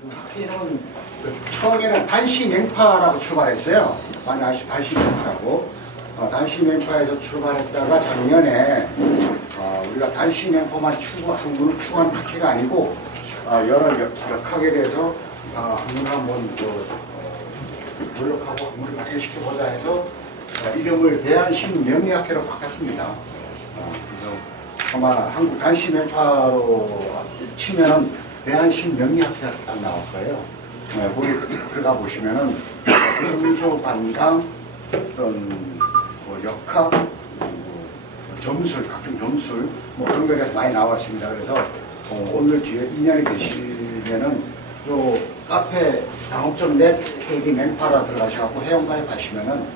그 학회는 처음에는 단시 맹파라고 출발했어요. 많이 아시죠? 단시 맹파라고. 단시 맹파에서 출발했다가 작년에 우리가 단시 맹파만 추구한 학회가 아니고 여러 역학에 대해서 한번 노력하고 한번 발전시켜보자 해서 이름을 대한신명리학회로 바꿨습니다. 그래서 아마 한국 단시 맹파로 치면은 대한신명리학회가 딱 나올 거예요. 거기 들어가 보시면은 금수, 관상, 어떤 역학, 점술, 각종 점술 그런 거에 대해서 많이 나와 있습니다. 그래서 오늘 기회 인연이 되시면은 요 카페 당업점.net KD 맹파라 들어가셔갖고 회원가입 하시면은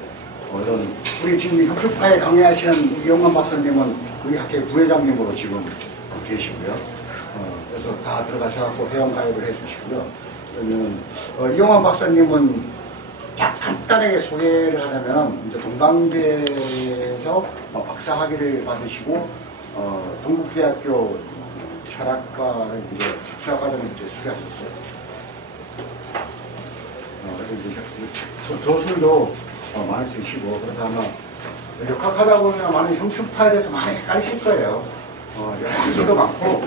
이런 우리 지금 혁주파에 강의하시는 이영만 박사님은 우리 학회 부회장님으로 지금 계시고요. 그래서 다 들어가셔갖고 회원가입을 해주시고요. 그러면 이영만 박사님은 간단하게 소개를 하자면 이제 동방대에서 박사학위를 받으시고 동국대학교 철학과를 이제 석사과정을 이제 수료하셨어요. 그래서 이제 저술도 많이 쓰시고 그래서 아마 역학하다 보면 많은 형식파에 대해서 많이 헷갈리실 거예요. 여러 학술도 많고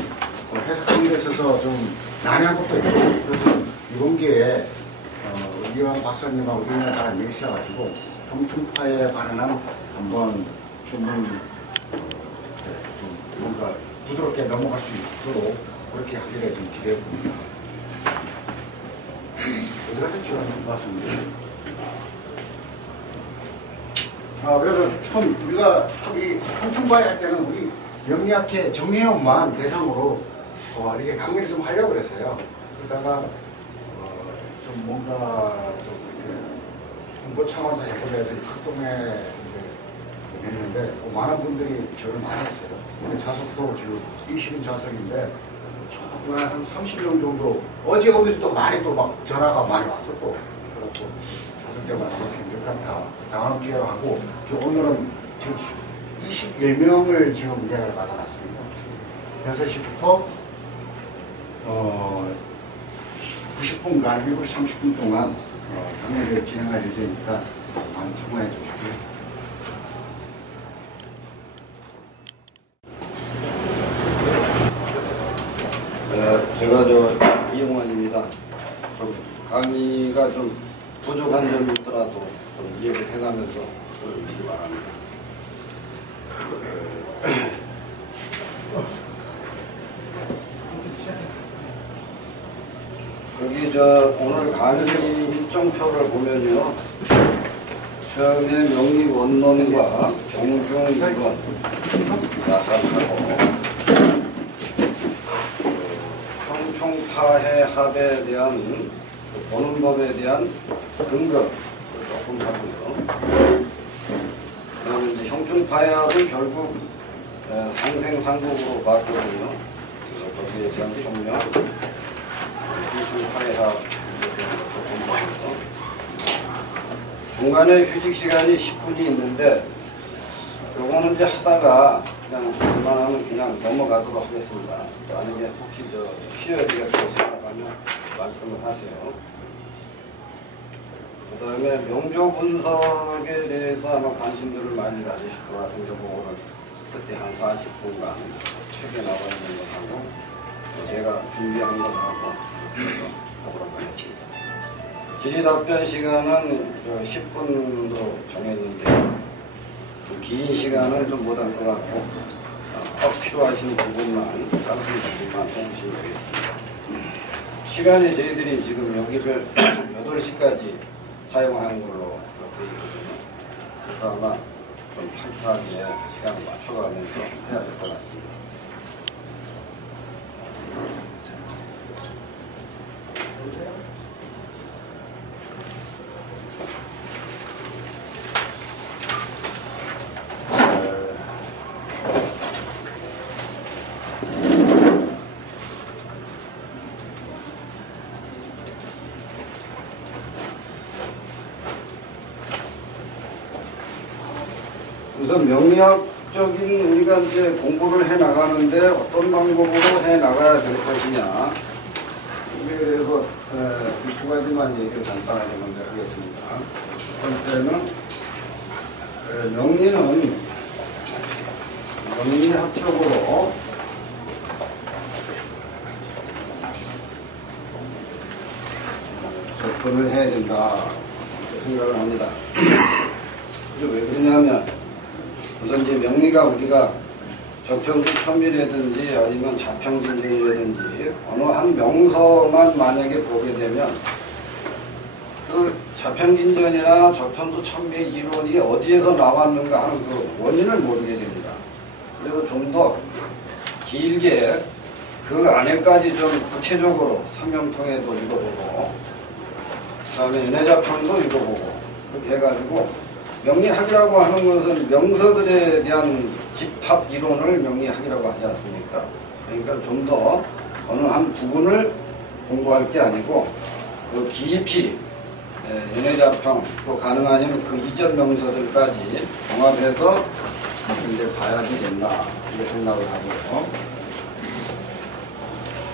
해석하는 데 있어서 좀 난해한 것도 있고 그래서 이번 기회에 이왕 박사님하고 인연을 잘 맺으셔가지고 형충파에 관한 한번 좀 뭔가 부드럽게 넘어갈 수 있도록 그렇게 하기를 좀 기대해 봅니다. 그렇죠. 맞습니다. 그래서 우리가 이 형충파에 할 때는 우리 명리학회 정회원만 대상으로 이렇게 강의를 좀 하려고 그랬어요. 그러다가 좀 뭔가 좀 홍보 차원에서 해보자 해서 학동에 했는데 많은 분들이 저를 많이 했어요. 우리 자석도 지금 20인 자석인데 정말 한 30명 정도 어제 오늘 또 많이 또 막 전화가 많이 왔어 또 그렇고 자석 때문에 굉장히 다 당황 기회로 하고 오늘은 지금 21명을 지금 예약을 받아놨습니다. 6시부터 90분간 7시 30분 동안 강의를 진행할 예정이니까 많이 참여해 주시고요. 제가 이용환입니다. 좀 강의가 좀 부족한 점이 있더라도 좀 이해를 해가면서 들어주시기 바랍니다. 여기 오늘 강의 일정표를 보면요. 처음에 명리 원론과 경중 이론 하고 형충파해 합에 대한 보는 법에 대한 근거 조금 하고요. 그다음에 이제 형충파해합은 결국 상생상국으로 봤거든요. 그래서 거기에 대한 설명, 형충파해합 중간에 휴식 시간이 10분이 있는데 요거는 이제 하다가 그냥 그만하면 그냥 넘어가도록 하겠습니다. 만약에 혹시 쉬어야 되겠다고 생각하면 말씀을 하세요. 그 다음에 명조 분석에 대해서 아마 관심들을 많이 가지실 것 같은데 그거를 그때 한 40분간 책에 나와 있는 것하고 제가 준비한 것하고 그래서 하도록 하겠습니다. 질의답변 시간은 10분도 정했는데 긴 시간은 좀 못할 것 같고 꼭 필요하신 부분만 짧은 부분만 해주시면 되겠습니다. 시간이 저희들이 지금 여기를 8시까지 사용하는 걸로 되어 있거든요. 그래서 아마 좀 타이트하게 시간을 맞춰가면서 해야 될 것 같습니다. 우선 명리학적인 우리가 이제 공부를 해 나가는데 어떤 방법으로 해 나가야 될 것이냐. 여기에 대해서 그래서 이 두 가지만 얘기를 간단하게 먼저 하겠습니다. 첫 번째는 명리는 명리학적으로 접근을 해야 된다 생각을 합니다. 왜 그러냐면 우선 이제 명리가 우리가 적정수 첨미라든지 아니면 자평진전이라든지 어느 한 명서만 만약에 보게 되면 그 자평진전이나 적천수 첨미 이론이 어디에서 나왔는가 하는 그 원인을 모르게 됩니다. 그리고 좀 더 길게 그 안에까지 좀 구체적으로 삼명통에도 읽어보고 그 다음에 연애자평도 읽어보고 그렇게 해가지고 명리학이라고 하는 것은 명서들에 대한 집합 이론을 명리학이라고 하지 않습니까? 그러니까 좀 더 어느 한 부분을 공부할 게 아니고 그 깊이 연애자평 또 가능하면 그 이전 명서들까지 종합해서 이제 봐야지 된다 이렇게 생각을 하고요.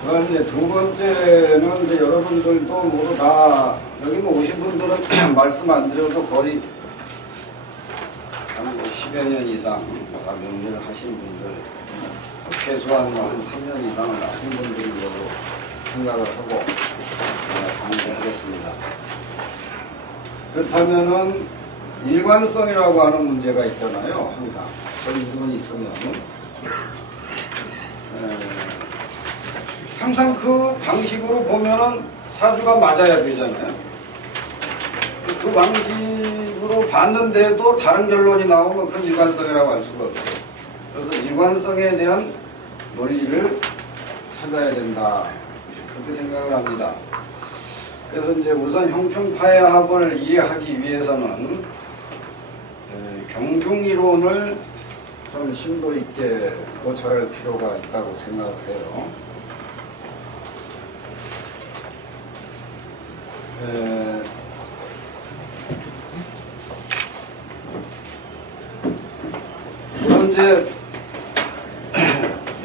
그다음 이제 두 번째는 이제 여러분들도 모두 다 여기 뭐 오신 분들은 말씀 안 드려도 거의 한 10여 년 이상 다 명리를 하신 분들 최소한 한 3년 이상을 하신 분들로 생각을 하고 강의하겠습니다. 그렇다면은 일관성이라고 하는 문제가 있잖아요. 항상 그런 이론이 있으면 항상 그 방식으로 보면은 사주가 맞아야 되잖아요. 그 방식으로 봤는데도 다른 결론이 나오면 그건 일관성이라고 할 수가 없어요. 그래서 일관성에 대한 논리를 찾아야 된다 그렇게 생각을 합니다. 그래서 이제 우선 형충파해합을 이해하기 위해서는 경중이론을 좀 심도 있게 고찰할 필요가 있다고 생각을 해요. 우선 이제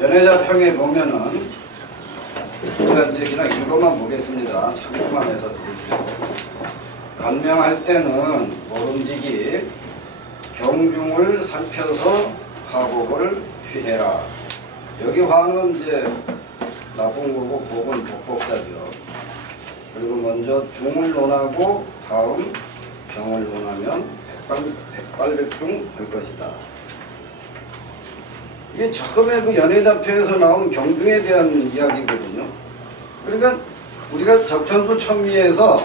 연애자평에 보면은 제가 이제 그냥 읽어만 보겠습니다. 참고만 해서 들으시고 간명할 때는 모름지기 경중을 살펴서 화복을 취해라. 여기 화는 이제 나쁜 거고 복은 복복자죠. 그리고 먼저 중을 논하고 다음 병을 논하면 백발백중 될 것이다. 이게 처음에 그 연애자평에서 나온 경중에 대한 이야기거든요. 그러니까 우리가 적천수 천미에서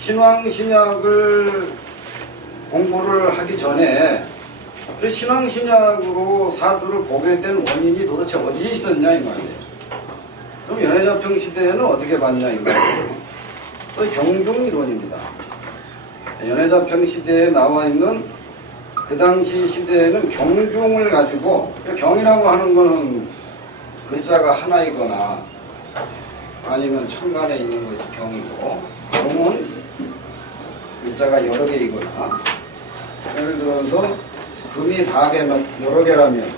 신왕신약을 공부를 하기 전에 그 신왕신약으로 사주를 보게 된 원인이 도대체 어디에 있었냐 이 말이에요. 그럼 연애자평 시대에는 어떻게 봤냐 이 말이에요. 경중이론입니다. 연애자평 시대에 나와 있는 그 당시 시대에는 경중을 가지고 경이라고 하는 거는 글자가 하나이거나 아니면 천간에 있는 것이 경이고 경은 글자가 여러 개이거나 예를 들어서 금이 다 개면 여러 개라면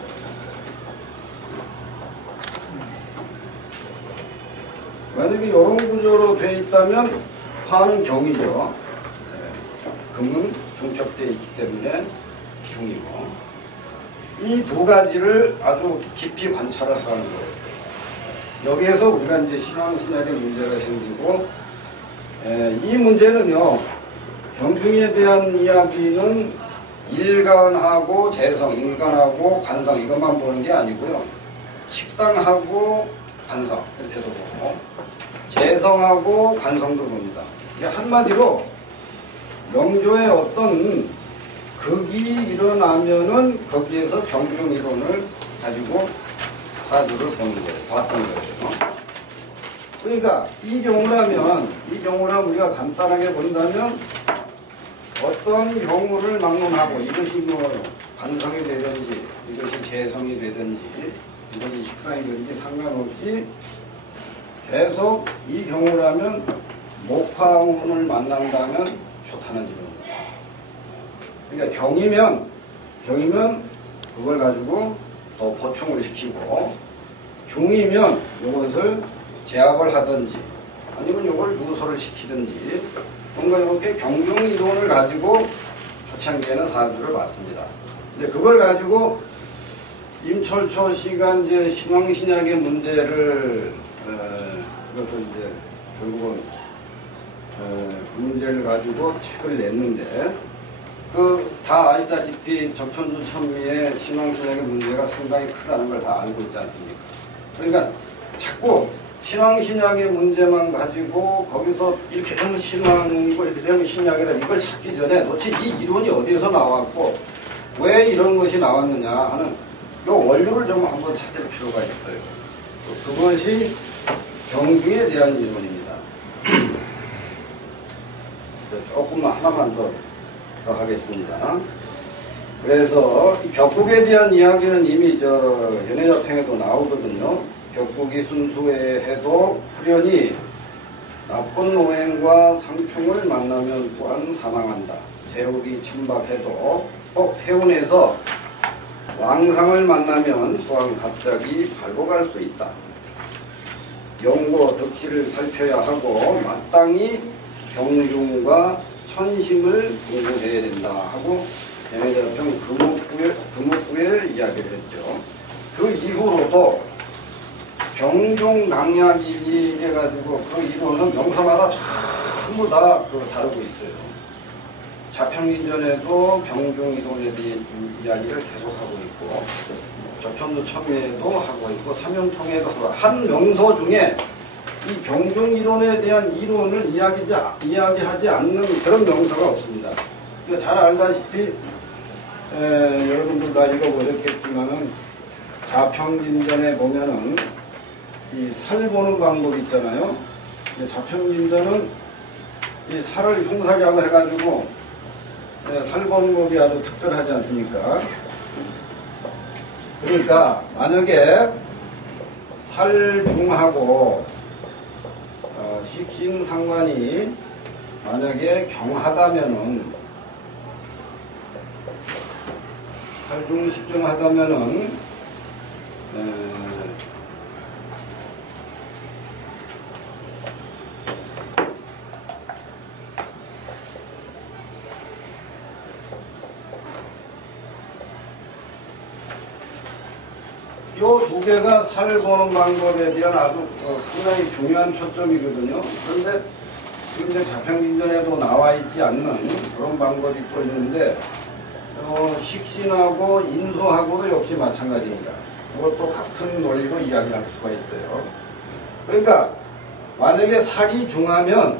만약에 이런 구조로 되어 있다면 화는 경이죠. 금은 중첩되어 있기 때문에 중이고 이 두 가지를 아주 깊이 관찰을 하는 거예요. 여기에서 우리가 이제 신앙신약의 문제가 생기고 이 문제는요 경중에 대한 이야기는 일간하고 재성, 일간하고 관성 이것만 보는 게 아니고요 식상하고 관성 이렇게도 보고 재성하고 관성도 봅니다. 한마디로 명조의 어떤 극이 일어나면은 거기에서 경중이론을 가지고 사주를 보는 거예요. 봤던 거예요. 그러니까 이 경우라면 우리가 간단하게 본다면 어떤 경우를 막론하고 이것이 뭐 관성이 되든지 이것이 재성이 되든지 이것이 식상이 되든지 상관없이 계속 이 경우라면 목화운을 만난다면 좋다는 이론입니다. 그러니까 경이면 그걸 가지고 더 보충을 시키고 중이면 이것을 제압을 하든지 아니면 이걸 누설을 시키든지 뭔가 이렇게 경중 이론을 가지고 초창기에는 사주를 봤습니다. 이제 그걸 가지고 임철초 씨가 이제 신앙신약의 문제를 그래서 이제 결국은 그 문제를 가지고 책을 냈는데 그 다 아시다시피 적천주 천미의 신앙신약의 문제가 상당히 크다는 걸 다 알고 있지 않습니까? 그러니까 자꾸 신앙신약의 문제만 가지고 거기서 이렇게 되면 신앙이고 이렇게 되면 신약이다 이걸 찾기 전에 도대체 이 이론이 어디에서 나왔고 왜 이런 것이 나왔느냐 하는 이 원료를 좀 한번 찾을 필요가 있어요. 그것이 경중에 대한 이론입니다. 조금만 하나만 더 하겠습니다. 그래서 격국에 대한 이야기는 이미 연회자평에도 나오거든요. 격국이 순수해도 후련히 나쁜 노행과 상충을 만나면 또한 사망한다. 제국이 침박해도 꼭 세운에서 왕상을 만나면 또한 갑자기 발고 갈 수 있다. 영고 덕치를 살펴야 하고 마땅히 경중과 천심을 공부해야 된다 하고 연회자평 금옥구에 이야기를 했죠. 그 이후로도 경중 강약이 해가지고 그 이론은 명사마다 전부 다 다루고 있어요. 자평민전에도 경중 이론에 대한 이야기를 계속하고 있고 적천주 천미에도 하고 있고 삼연통에도 하고 한 명서 중에 이 경중 이론에 대한 이론을 이야기하지 않는 그런 명서가 없습니다. 잘 알다시피 여러분들 다 읽어보셨겠지만은 자평진전에 보면은 이 살 보는 방법이 있잖아요. 자평진전은 이 살을 흉살이라고 해가지고 살 보는 법이 아주 특별하지 않습니까? 그러니까 만약에 살중하고 식신상관이 만약에 경하다면은 살중식경하다면은 이 두 개가 살 보는 방법에 대한 아주 상당히 중요한 초점이거든요. 그런데 지금 이제 자평진전에도 나와 있지 않는 그런 방법이 또 있는데 식신하고 인수하고도 역시 마찬가지입니다. 그것도 같은 논리로 이야기할 수가 있어요. 그러니까 만약에 살이 중하면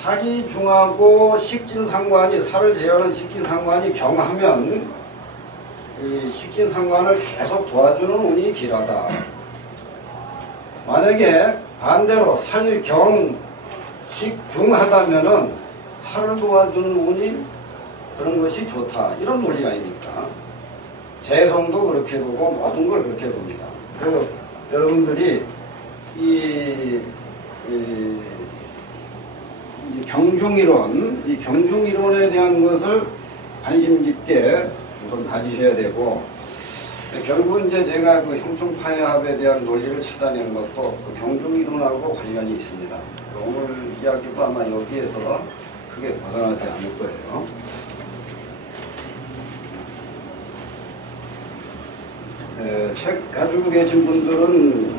살이 중하고 식진상관이 살을 제어하는 식진상관이 경하면 이 식신상관을 계속 도와주는 운이 길하다. 만약에 반대로 살경 식중하다면은 살을 도와주는 운이 그런 것이 좋다. 이런 논리 아닙니까? 재성도 그렇게 보고 모든 걸 그렇게 봅니다. 그리고 여러분들이 이 경중이론, 이 경중이론에 대한 것을 관심 깊게 우선 가지셔야 되고, 결국은 이제 제가 그 형충파해합에 대한 논리를 찾아낸 것도 그 경중이론하고 관련이 있습니다. 오늘 이야기도 아마 여기에서 크게 벗어나지 않을 거예요. 책 가지고 계신 분들은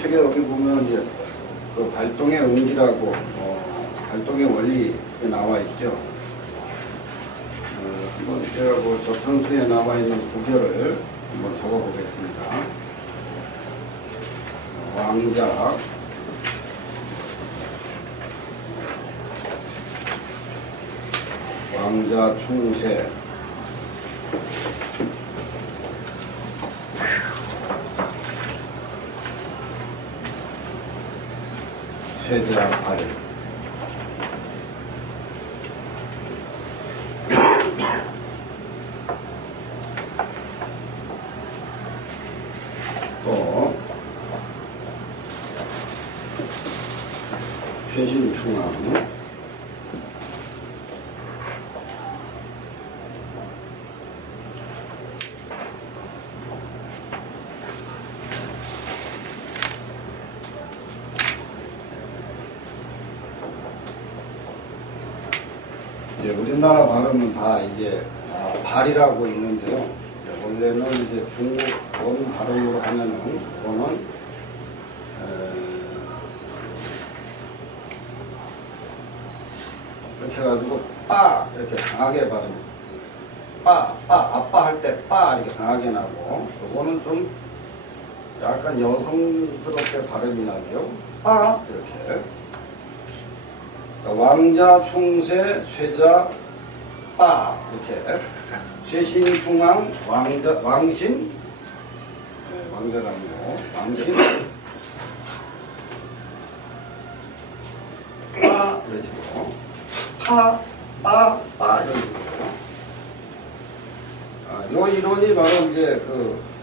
책에 여기 보면 이제 그 발동의 의미라고 발동의 원리 나와 있죠. 한번 제가 그 적천수에 나와 있는 구절을 한번 적어보겠습니다. 왕자, 왕자 충세, 세자 발, 또 최신충암, 우리나라 발음은 다 이게 다 발이라고 있는데요. 원래는 이제 중국 원 발음으로 하면은 그거는 이렇게 해가지고 빠 이렇게 강하게 발음. 빠 아빠 할 때 빠 이렇게 강하게 나고, 그거는 좀 약간 여성스럽게 발음이 나죠. 빠 이렇게. 그러니까 왕자, 충세, 쇠자, 빠 이렇게. 쇠신, 중왕, 왕자, 왕신, 네, 왕자가 아니고 왕신, 빠 이런 식으로. 빠 이런 식으로. 요 이론이 바로 이제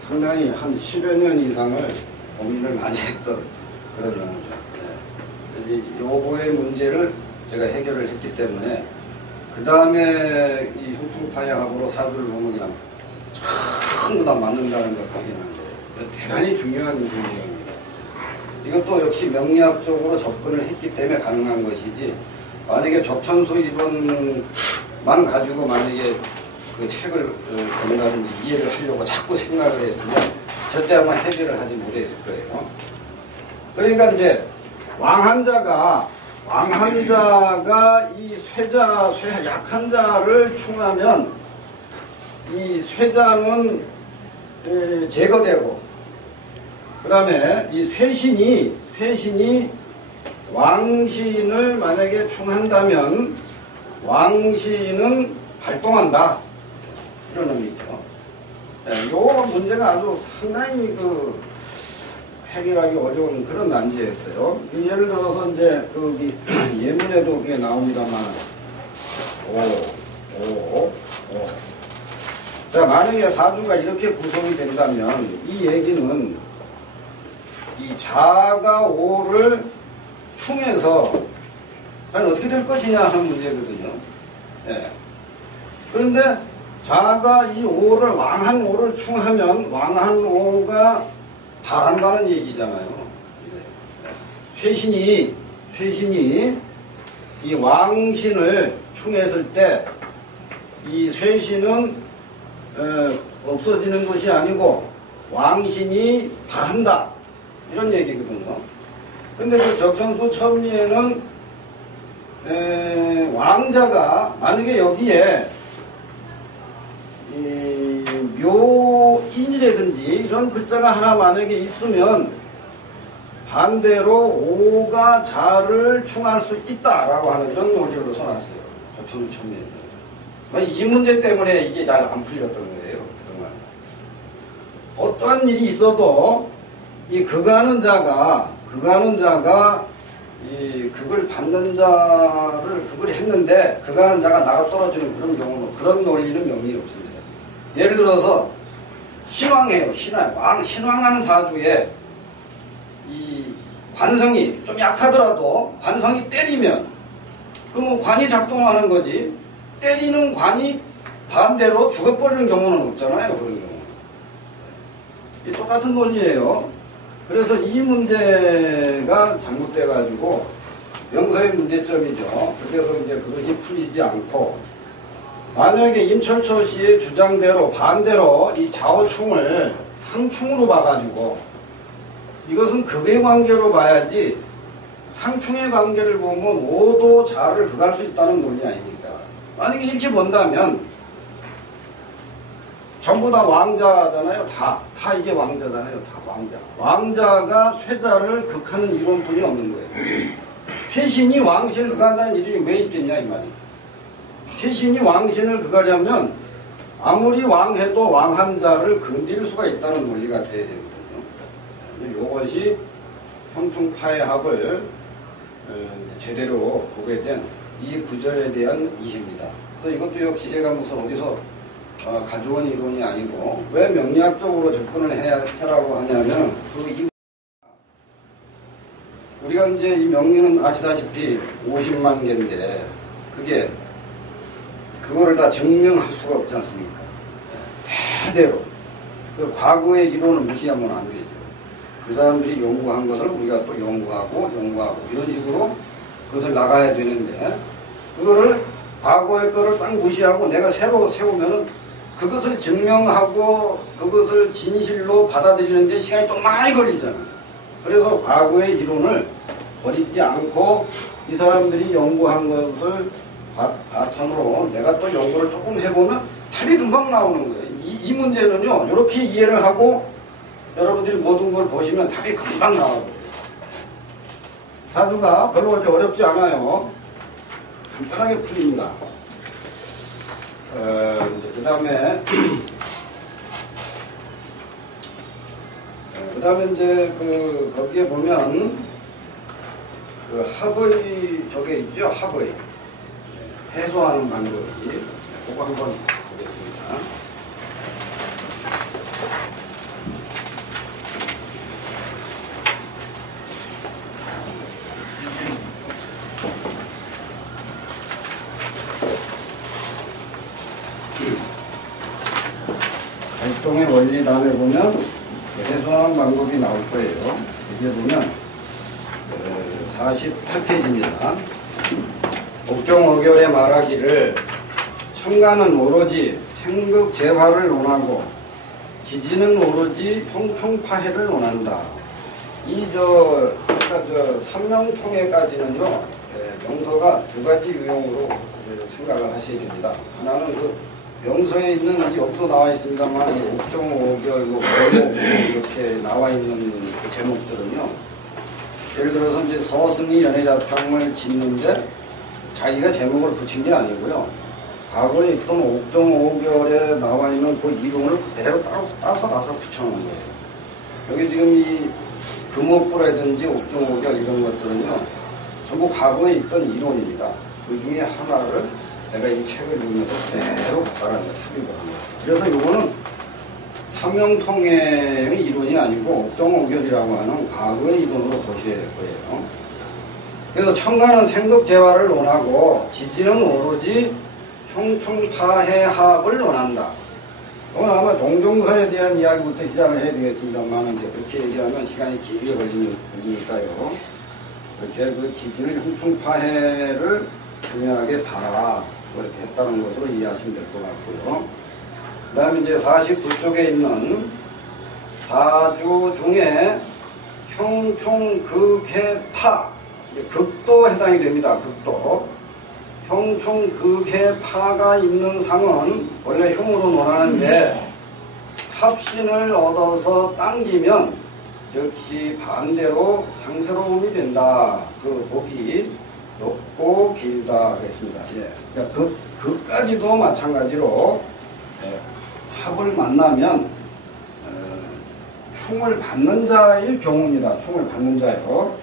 상당히 한 10여 년 이상을 고민을 많이 했던 그런 용어죠. 네. 요거의 문제를 제가 해결을 했기 때문에, 그 다음에 이 흉충파야합으로 사주를 보면 그냥 전부 다 맞는다는 걸 확인하는데, 대단히 중요한 문제입니다. 이것도 역시 명리학적으로 접근을 했기 때문에 가능한 것이지, 만약에 적천수 이론만 가지고 만약에 그 책을 본다든지 이해를 하려고 자꾸 생각을 했으면 절대 아마 해결을 하지 못했을 거예요. 그러니까 이제 왕한자가 이 약한 자를 충하면 이 쇠자는 제거되고, 그 다음에 이 쇠신이 왕신을 만약에 충한다면 왕신은 발동한다. 이런 의미죠. 요 문제가 아주 상당히 해결하기 어려운 그런 난제였어요. 예를 들어서 이제 예문에도 그게 나옵니다만, 자, 만약에 사주가 이렇게 구성이 된다면 이 얘기는 이 자가 오를 충해서 과연 어떻게 될 것이냐 하는 문제거든요. 예. 그런데 자가 이 오를, 왕한 오를 충하면 왕한 오가 발한다는 얘기잖아요. 쇠신이 이 왕신을 충했을 때 이 쇠신은 없어지는 것이 아니고 왕신이 발한다. 이런 얘기거든요. 근데 그 적천수 첨리에는 왕자가 만약에 여기에 묘인이라든지 이런 글자가 하나 만약에 있으면 반대로 오가 자를 충할 수 있다라고 하는 이런 논리로 써놨어요. 적천수 첨리에서. 이 문제 때문에 이게 잘 안 풀렸던 거예요. 그동안. 어떠한 일이 있어도 이 극하는 자가 극을 받는 자를 극을 했는데 극하는 자가 나가 떨어지는 그런 경우는, 그런 논리는 명리에 없습니다. 예를 들어서 신왕해요. 신왕한 사주에 이 관성이 좀 약하더라도 관성이 때리면 그러면 관이 작동하는 거지, 때리는 관이 반대로 죽어버리는 경우는 없잖아요. 그런 경우는. 이 똑같은 논리예요. 그래서 이 문제가 잘못돼가지고 명서의 문제점이죠. 그래서 이제 그것이 풀리지 않고, 만약에 임철초 씨의 주장대로 반대로 이 좌우충을 상충으로 봐가지고, 이것은 극의 관계로 봐야지 상충의 관계를 보면 오도 자를 극할 수 있다는 논리 아닙니까? 만약에 이렇게 본다면 전부 다 왕자잖아요. 다 이게 왕자잖아요. 다 왕자. 왕자가 쇠자를 극하는 이론뿐이 없는 거예요. 쇠신이 왕신을 극한다는 이론이 왜 있겠냐 이 말이에요. 쇠신이 왕신을 극하려면 아무리 왕해도 왕한 자를 건드릴 수가 있다는 논리가 돼야 되거든요. 이것이 형충파해합을 제대로 보게 된 이 구절에 대한 이해입니다. 그래서 이것도 역시 제가 무슨 어디서 가져온 이론이 아니고, 왜 명리학적으로 접근을 해라고 하냐면, 우리가 이제 이 명리는 아시다시피 50만 개인데, 그거를 다 증명할 수가 없지 않습니까? 대대로. 그 과거의 이론을 무시하면 안 되죠. 그 사람들이 연구한 것을 우리가 또 연구하고, 이런 식으로 그것을 나가야 되는데, 그거를 과거의 거를 싹 무시하고 내가 새로 세우면은 그것을 증명하고 그것을 진실로 받아들이는데 시간이 또 많이 걸리잖아. 그래서 과거의 이론을 버리지 않고 이 사람들이 연구한 것을 바탕으로 내가 또 연구를 조금 해보면 답이 금방 나오는 거예요. 이 문제는요, 이렇게 이해를 하고 여러분들이 모든 걸 보시면 답이 금방 나와요. 사주가 별로 그렇게 어렵지 않아요. 간단하게 풀립니다. 그 다음에 이제 거기에 보면 그 합의 저게 있죠. 합의 해소하는 방법이 그거 한번 보겠습니다. 활동의 원리 다음에 보면 해소하는 방법이 나올 거예요. 여기에 보면 48페이지입니다. 옥종어결에 말하기를 청가는 오로지 생극재화를 논하고 지지는 오로지 형충파해를 논한다. 삼명통해까지는요, 명서가 두 가지 유형으로 생각을 하셔야 됩니다. 하나는 그 명서에 있는 여기도 나와 있습니다만 이 옥종오결, 골목 이렇게 나와 있는 그 제목들은요. 예를 들어서 이제 서승이 연애자평을 짓는데 자기가 제목을 붙인 게 아니고요. 과거에 있던 옥종오결에 나와 있는 그 이론을 그대로 따서 가서 붙여놓은 거예요. 여기 지금 이 금옥구라든지 옥종오결 이런 것들은요. 전부 과거에 있던 이론입니다. 그 중에 하나를 내가 이 책을 읽으면서 그대로 말하는 거예요. 삽입을 하는 거예요. 그래서 이거는 삼명통해의 이론이 아니고 옥종오결이라고 하는 과거의 이론으로 보셔야 될 거예요. 그래서 청가는 생극재화를 논하고 지지는 오로지 형충파해합을 논한다. 오늘 아마 동종선에 대한 이야기부터 시작을 해야 되겠습니다만 이제 그렇게 얘기하면 시간이 길게 걸리니까요. 그렇게 그 지지는 형충파해를 중요하게 봐라. 이렇게 했다는 것으로 이해하시면 될 것 같고요. 그 다음에 이제 49쪽에 있는 사주 중에 형충극해파, 극도 해당이 됩니다. 극도. 형충극해파가 있는 상은 원래 흉으로 논하는데 합신을 얻어서 당기면 즉시 반대로 상스러움이 된다. 그 복이 높고 길다 그랬습니다. 예. 그러니까 그까지도 마찬가지로 합을 만나면 충을 받는 자일 경우입니다. 충을 받는 자요.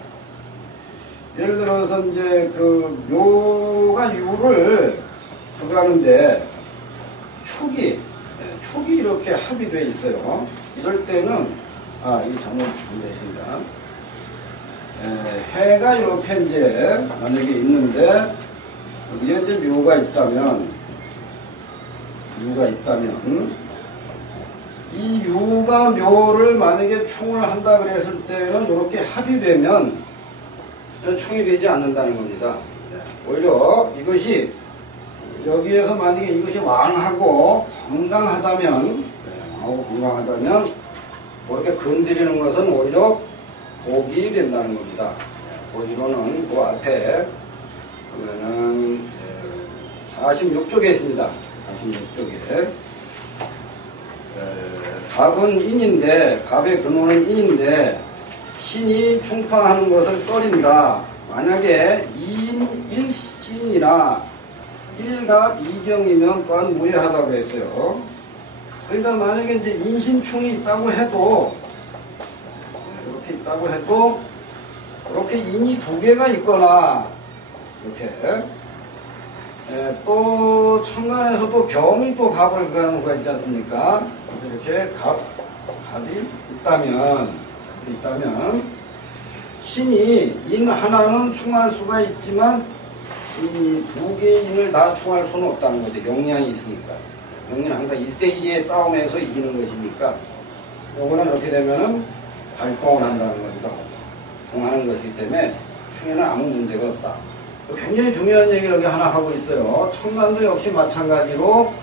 예를 들어서 이제 그 묘가 유를 들어가는데 축이 이렇게 합이 돼 있어요. 이럴 때는 이 잘못 안 되십니다. 해가 이렇게 이제 만약에 있는데 여기에 이제 묘가 있다면 이 유가 묘를 만약에 충을 한다 그랬을 때는 이렇게 합이 되면 충이 되지 않는다는 겁니다. 오히려 이것이 여기에서 만약에 이것이 왕하고 건강하다면 그렇게 건드리는 것은 오히려 복이 된다는 겁니다. 오히려는 그 앞에 보면은 46쪽에 있습니다. 46쪽에 갑은 인인데 갑의 근원은 인인데 신이 충파하는 것을 꺼린다. 만약에 2인 1신이나 1갑 2경이면 또한 무해하다고 했어요. 그러니까 만약에 이제 인신충이 있다고 해도 이렇게 인이 두 개가 있거나 이렇게 또 천간에서도 경이 또 갑을 가는 수가 있지 않습니까? 이렇게 갑이 있다면 신이 인 하나는 충할 수가 있지만 이 두 개의 인을 다 충할 수는 없다는 거죠. 영향이 있으니까. 영향은 항상 1대1의 싸움에서 이기는 것이니까 요거는 이렇게 되면은 발동을 한다는 겁니다. 동하는 것이기 때문에 충에는 아무 문제가 없다. 굉장히 중요한 얘기를 여기 하나 하고 있어요. 천간도 역시 마찬가지로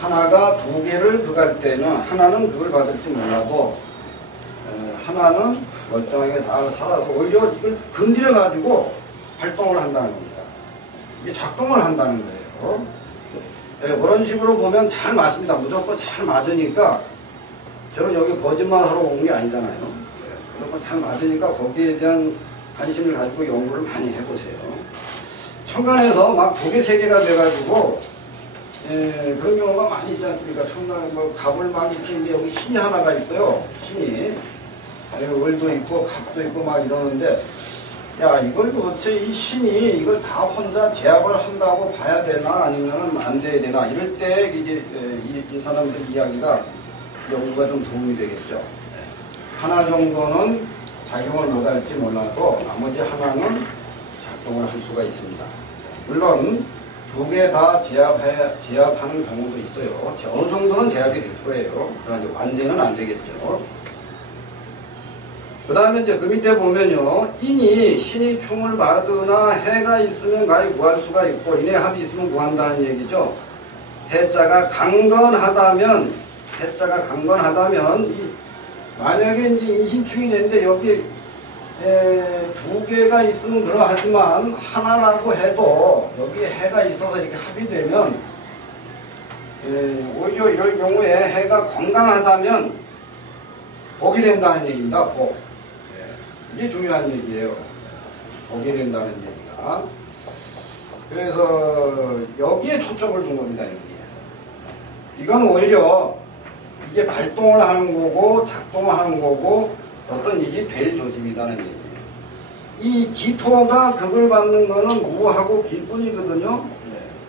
하나가 두 개를 그갈 때는 하나는 그걸 받을지 몰라도 하나는 멀쩡하게 잘 살아서 오히려 이걸 건드려 가지고 활동을 한다는 겁니다. 이게 작동을 한다는 거예요. 그런 식으로 보면 잘 맞습니다. 무조건 잘 맞으니까 저는 여기 거짓말하러 온 게 아니잖아요. 무조건 잘 맞으니까 거기에 대한 관심을 가지고 연구를 많이 해보세요. 천간에서 막 두 개, 세 개가 돼가지고 그런 경우가 많이 있지 않습니까? 천간에 뭐 갑을 막 이렇게 여기 신이 하나가 있어요. 신이 을도 있고 갑도 있고 막 이러는데 야 이걸 도대체 이 신이 이걸 다 혼자 제압을 한다고 봐야 되나 아니면 안 돼야 되나 이럴 때 이제 이 사람들 이야기가 연구가 좀 도움이 되겠죠. 하나 정도는 작용을 못할지 몰라도 나머지 하나는 작동을 할 수가 있습니다. 물론 두 개 다 제압하는 경우도 있어요. 어느 정도는 제압이 될 거예요. 그러나 이제 완전은 안 되겠죠. 그 다음에 이제 그 밑에 보면요. 신이 충을 받으나 해가 있으면 가히 구할 수가 있고 인의 합이 있으면 구한다는 얘기죠. 해자가 강건하다면 만약에 이제 인신충이 되는데 여기 두 개가 있으면 그러하지만 하나라고 해도 여기에 해가 있어서 이렇게 합이 되면 오히려 이럴 경우에 해가 건강하다면 복이 된다는 얘기입니다. 복. 이게 중요한 얘기예요. 복이 된다는 얘기가. 그래서 여기에 초점을 둔 겁니다. 여기에. 이건 오히려 이게 발동을 하는 거고 작동을 하는 거고 어떤 일이 될 조짐이라는 얘기예요. 이 기토가 극을 받는 거는 무하고 기뿐이거든요.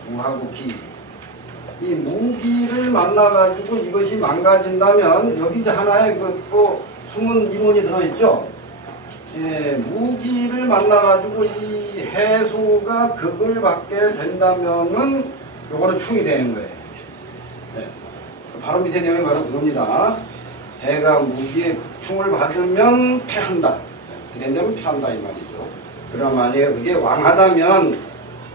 무하고 기. 이 무기를 만나가지고 이것이 망가진다면 여기 이제 하나의 또 숨은 이론이 들어있죠. 무기를 만나가지고 이 해수가 극을 받게 된다면은 요거는 충이 되는 거예요. 바로 밑에 내용이 바로 그겁니다. 해가 무기의 충을 받으면 패한다. 그된다면 패한다 이 말이죠. 그러나 만약에 그게 왕하다면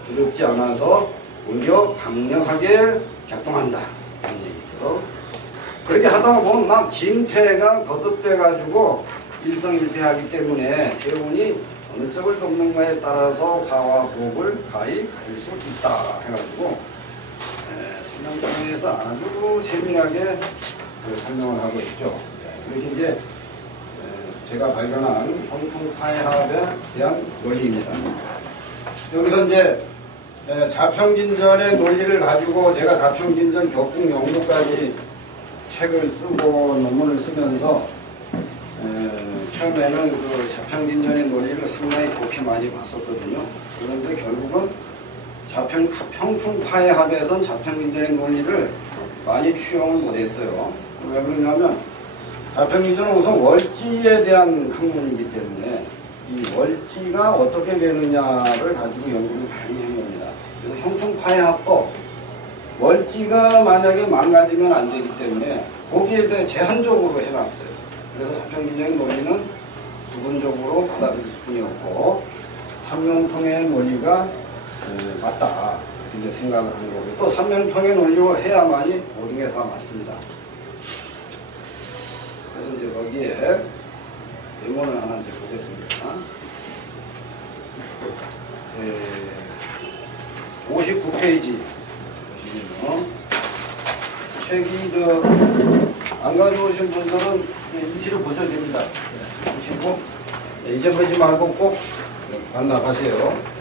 두렵지 않아서 오히려 강력하게 작동한다. 이런 얘기죠. 그렇게 하다 보면 막 진퇴가 거듭돼가지고 일성일패하기 때문에 세운이 어느 쪽을 덮는가에 따라서 화와 복을 가히 가릴 수 있다 해가지고 설명장에서 아주 세밀하게 설명을 하고 있죠. 이것이 이제 제가 발견한 형충파해합에 대한 논리입니다. 여기서 이제 자평진전의 논리를 가지고 제가 자평진전 교풍 연구까지 책을 쓰고 논문을 쓰면서 처음에는 그 자평진전의 논리를 상당히 좋게 많이 봤었거든요. 그런데 결국은 형충파해합에선 자평진전의 논리를 많이 취용을 못했어요. 왜 그러냐면 자평진전은 우선 월지에 대한 학문이기 때문에 이 월지가 어떻게 되느냐를 가지고 연구를 많이 한 겁니다. 그래서 형충파해합도 월지가 만약에 망가지면 안 되기 때문에 거기에 대해 제한적으로 해놨어요. 그래서 자평진전의 논리는 부분적으로 받아들일 수뿐이었고 삼명통의 논리가 맞다 이렇게 생각을 하는 거고요. 또 삼명통의 논리로 해야만이 모든 게 다 맞습니다. 그래서 이제 거기에 메모를 하나 이제 보겠습니다. 59페이지 보시면요. 책이 안 가져오신 분들은 인티를 보셔야 됩니다. 보시고 잊어버리지 말고 꼭 반납하세요.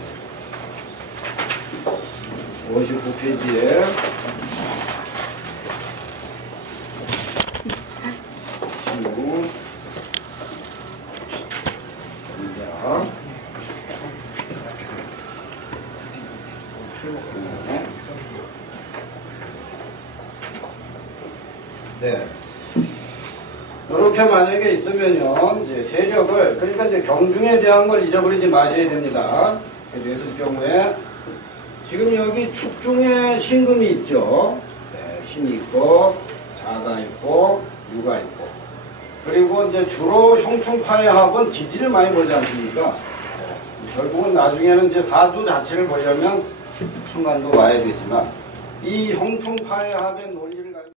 59페이지에 네. 이렇게 만약에 있으면요, 이제 세력을, 그러니까 이제 경중에 대한 걸 잊어버리지 마셔야 됩니다. 그랬을 경우에, 지금 여기 축중에 신금이 있죠. 네, 신이 있고, 자가 있고, 유가 있고. 그리고 이제 주로 형충파해합은 지지를 많이 보지 않습니까? 결국은 나중에는 이제 사주 자체를 보려면 청간도 와야 되지만 이 형충파해합의 논리를